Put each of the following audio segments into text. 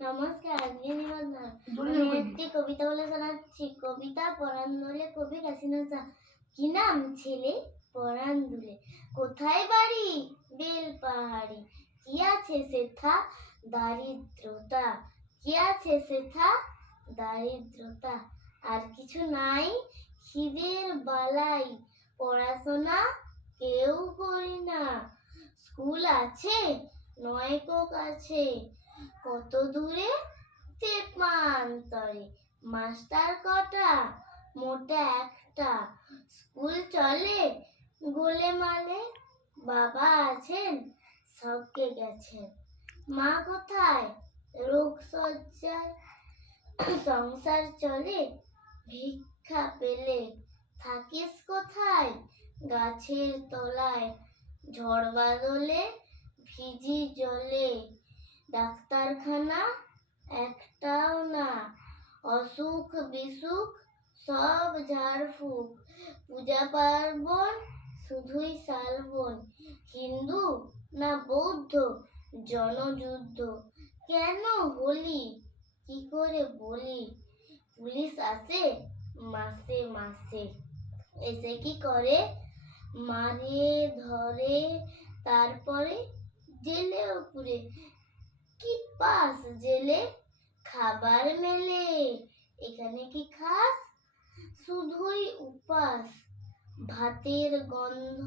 নমস্কার, আজকে নিবন্ধন। আমি একটি কবিতা বলে শোনাচ্ছি। কবিতা পরাণ দুলে কবি কাশী নজরুল। কি নাম? ছেলে পরাণ দুলে। কোথায় বাড়ি? বেল পাহাড়ি। কি আছে সেথা? দারিদ্রতা। কি আছে সেথা? দারিদ্রতা। আর কিছু নাই, খিদের বালাই। পড়াশোনা কেউ করি না। স্কুল আছে নয় কো কাছে, কত দূরে? তেপান্তরে। মাস্টার কটা? মোটা একটা। স্কুল চলে গোলেমালে। বাবা আছেন, সবকে গেছেন। মা কোথায়? রোগ শয্যায়। সংসার চলে ভিক্ষা পেলে। থাকিস কোথায়? গাছের তলায়। ঝড় বাদলে ভিজি জলে। ডাক্তারখানা একটাও না। অসুখ বিসুখ সব ঝাড়ফুঁক। পূজা পার্বণ শুধুই শালবন। হিন্দু না বৌদ্ধ জনযুদ্ধ। কেন হলি কি করে বলি? পুলিশ আসে মাসে মাসে। এসে কি করে? মারে ধরে, তারপরে জেলে পুরে। কি পাস জেলে? খাবার মেলে। এখানে কি খাস? শুধুই উপাস। ভাতের গন্ধ,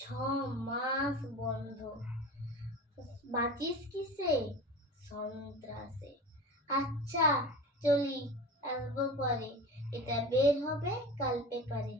6 মাস বন্ধ। বাঁচিস কিসে? সন্ত্রাসে। আচ্ছা চলি, আসবো পরে। এটা বের হবে কাল পেপারে।